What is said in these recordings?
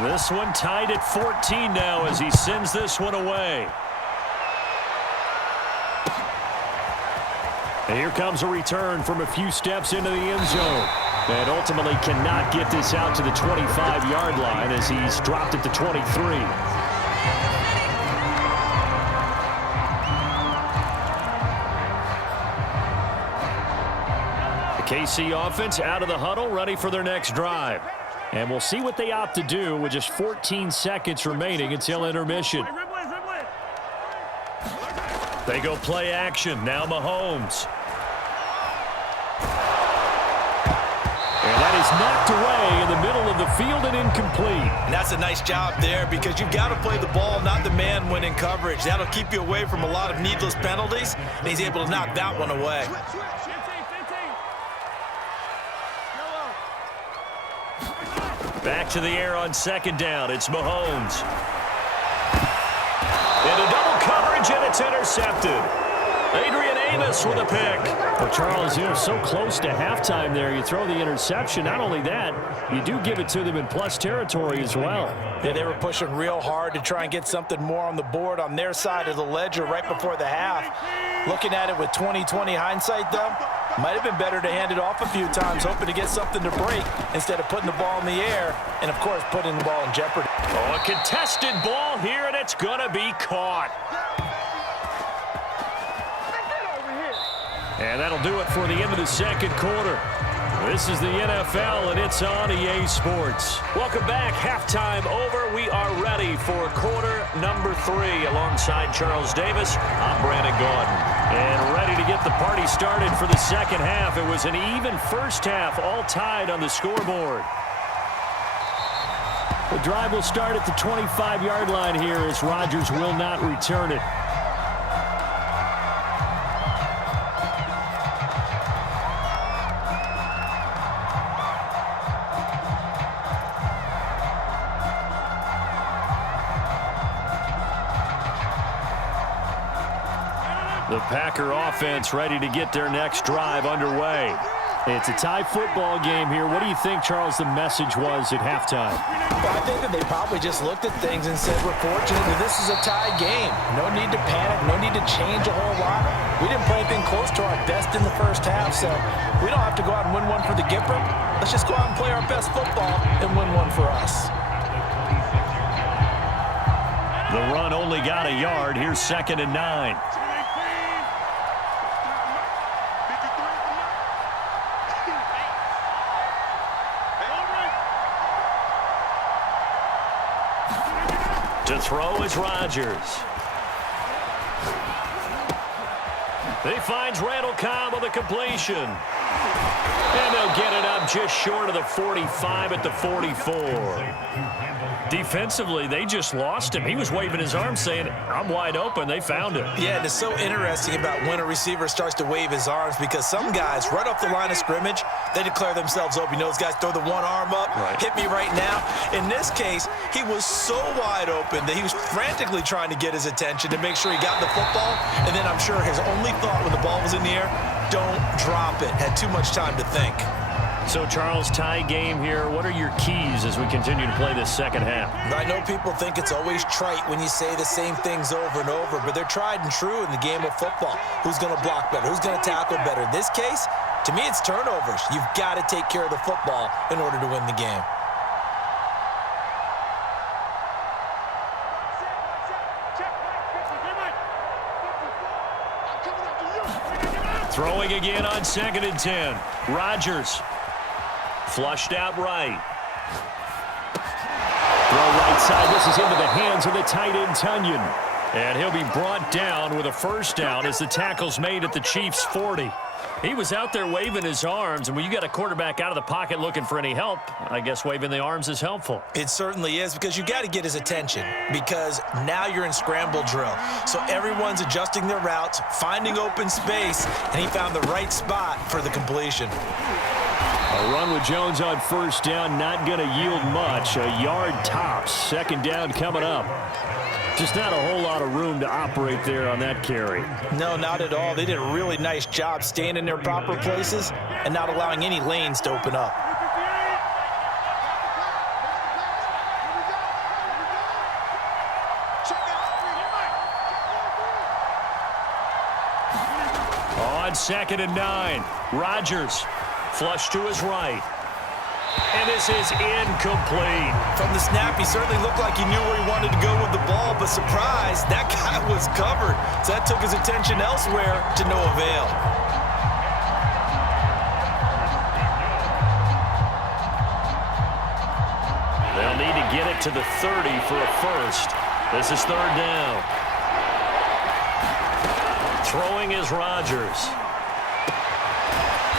This one tied at 14 now as he sends this one away. And here comes a return from a few steps into the end zone. And ultimately cannot get this out to the 25-yard line as he's dropped it to 23. The KC offense out of the huddle, ready for their next drive. And we'll see what they opt to do with just 14 seconds remaining until intermission. They go play action. Now Mahomes. And that is knocked away in the middle of the field and incomplete. And that's a nice job there because you've got to play the ball, not the man when in coverage. That'll keep you away from a lot of needless penalties, and he's able to knock that one away. Back to the air on second down. It's Mahomes. Into double coverage, and it's intercepted. Adrian Amos with a pick. Well, Charles, you're so close to halftime there. You throw the interception. Not only that, you do give it to them in plus territory as well. Yeah, they were pushing real hard to try and get something more on the board on their side of the ledger right before the half. Looking at it with 20/20 hindsight, though, might have been better to hand it off a few times, hoping to get something to break instead of putting the ball in the air and, of course, putting the ball in jeopardy. Oh, a contested ball here, and it's going to be caught. And that'll do it for the end of the second quarter. This is the NFL, and it's on EA Sports. Welcome back. Halftime over. We are ready for quarter number 3. Alongside Charles Davis, I'm Brandon Gaudin. And ready to get the party started for the second half. It was an even first half, all tied on the scoreboard. The drive will start at the 25-yard line here as Rodgers will not return it. The Packer offense ready to get their next drive underway. It's a tie football game here. What do you think, Charles, the message was at halftime? Well, I think that they probably just looked at things and said, we're fortunate that this is a tie game. No need to panic. No need to change a whole lot. We didn't play anything close to our best in the first half, so we don't have to go out and win one for the Gipper. Let's just go out and play our best football and win one for us. The run only got a yard. Here's 2nd and 9. To throw is Rodgers. He finds Randall Cobb with a completion. And they'll get it up just short of the 45 at the 44. Defensively, they just lost him. He was waving his arms saying, I'm wide open. They found him. Yeah, and it's so interesting about when a receiver starts to wave his arms because some guys, right off the line of scrimmage, they declare themselves open. You know, those guys throw the one arm up, hit me right now. In this case, he was so wide open that he was frantically trying to get his attention to make sure he got the football. And then I'm sure his only thought when the ball was in the air, don't drop it. Had too much time to think. So, Charles, tie game here. What are your keys as we continue to play this second half? I know people think it's always trite when you say the same things over and over, but they're tried and true in the game of football. Who's going to block better? Who's going to tackle better? In this case, to me, it's turnovers. You've got to take care of the football in order to win the game. Throwing again on 2nd and 10. Rodgers. Flushed out right. Throw right side. This is into the hands of the tight end, Tunyon. And he'll be brought down with a first down as the tackle's made at the Chiefs' 40. He was out there waving his arms, and when you got a quarterback out of the pocket looking for any help, I guess waving the arms is helpful. It certainly is because you got to get his attention because now you're in scramble drill. So everyone's adjusting their routes, finding open space, and he found the right spot for the completion. A run with Jones on first down, not going to yield much. A yard tops. 2nd down coming up. Just not a whole lot of room to operate there on that carry. No, not at all. They did a really nice job staying in their proper places and not allowing any lanes to open up. On 2nd and 9, Rodgers flush to his right. And this is incomplete. From the snap, he certainly looked like he knew where he wanted to go with the ball, but surprise, that guy was covered. So that took his attention elsewhere to no avail. They'll need to get it to the 30 for a first. This is 3rd down. Throwing is Rodgers.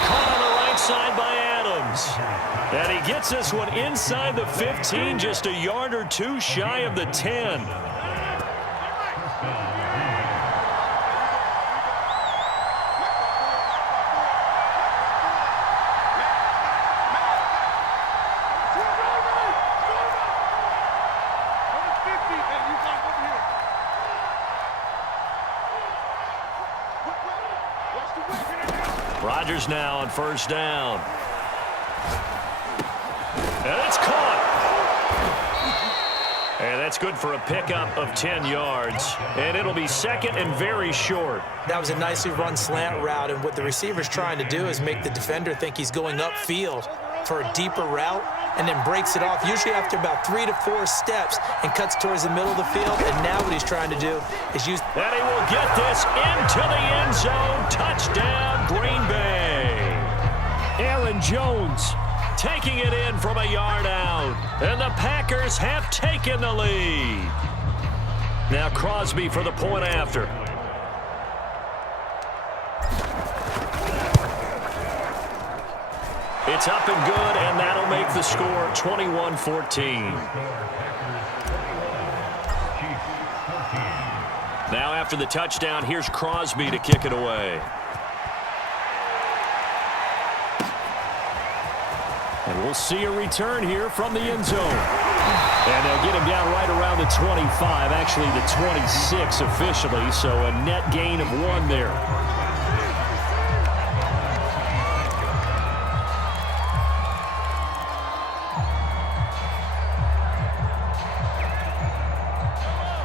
Caught on the right side by Adams. And he gets this one inside the 15, just a yard or two shy of the 10. Rodgers now on 1st down. And it's caught. And that's good for a pickup of 10 yards. And it'll be 2nd and very short. That was a nicely run slant route, and what the receiver's trying to do is make the defender think he's going upfield for a deeper route, and then breaks it off, usually after about 3 to 4 steps, and cuts towards the middle of the field. And now what he's trying to do is use... And he will get this into the end zone. Touchdown, Green Bay. Aaron Jones taking it in from a yard out. And the Packers have taken the lead. Now Crosby for the point after. It's up and good, and that'll make the score 21-14. Now after the touchdown, here's Crosby to kick it away. And we'll see a return here from the end zone. And they'll get him down right around the 25, actually the 26 officially, so a net gain of 1 there.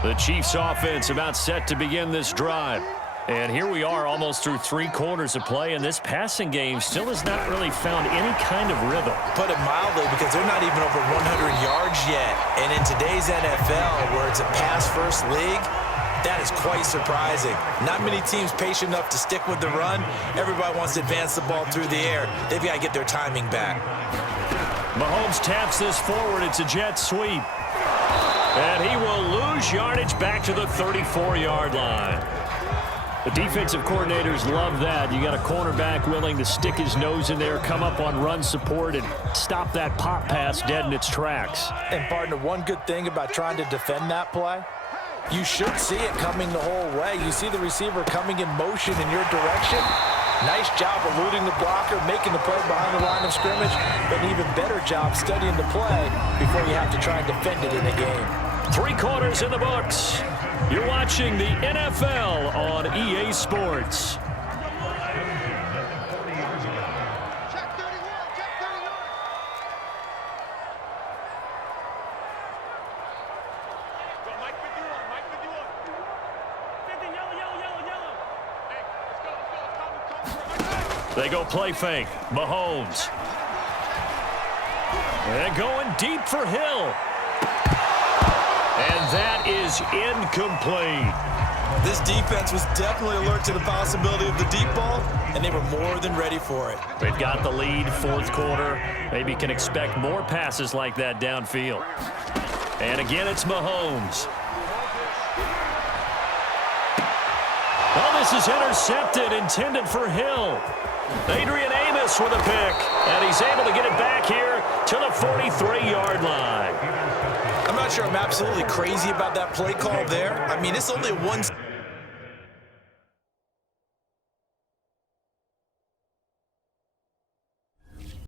The Chiefs offense about set to begin this drive. And here we are almost through 3 quarters of play, and this passing game still has not really found any kind of rhythm. Put it mildly, because they're not even over 100 yards yet. And in today's NFL, where it's a pass-first league, that is quite surprising. Not many teams patient enough to stick with the run. Everybody wants to advance the ball through the air. They've got to get their timing back. Mahomes taps this forward. It's a jet sweep. And he will lose yardage back to the 34-yard line. The defensive coordinators love that. You got a cornerback willing to stick his nose in there, come up on run support, and stop that pop pass dead in its tracks. And, partner, one good thing about trying to defend that play, you should see it coming the whole way. You see the receiver coming in motion in your direction. Nice job eluding the blocker, making the play behind the line of scrimmage, but an even better job studying the play before you have to try and defend it in a game. 3 quarters in the books. You're watching the NFL on EA Sports. They go play fake. Mahomes. And going deep for Hill. And that is incomplete. This defense was definitely alert to the possibility of the deep ball, and they were more than ready for it. They've got the lead, 4th quarter. Maybe can expect more passes like that downfield. And again, it's Mahomes. Oh, this is intercepted, intended for Hill. Adrian Amos with a pick, and he's able to get it back here to the 43-yard line. I'm not sure I'm absolutely crazy about that play call there. I mean, it's only a 1